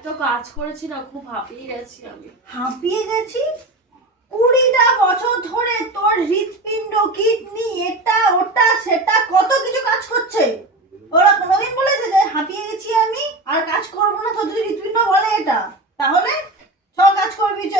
এত কাজ করেছি না, খুব হাঁপিয়ে গেছি আমি। হাঁপিয়ে গেছি? 20টা বছর ধরে তোর হৃৎপিণ্ড, কিডনি, এটা ওটা সেটা কত কিছু কাজ করছে। ওরা কোনোদিন বলেছে যে হাঁপিয়ে গেছি আমি আর কাজ করবো না? তোর যদি হৃৎপিণ্ড বলে এটা, তাহলে সব কাজ করবি চ।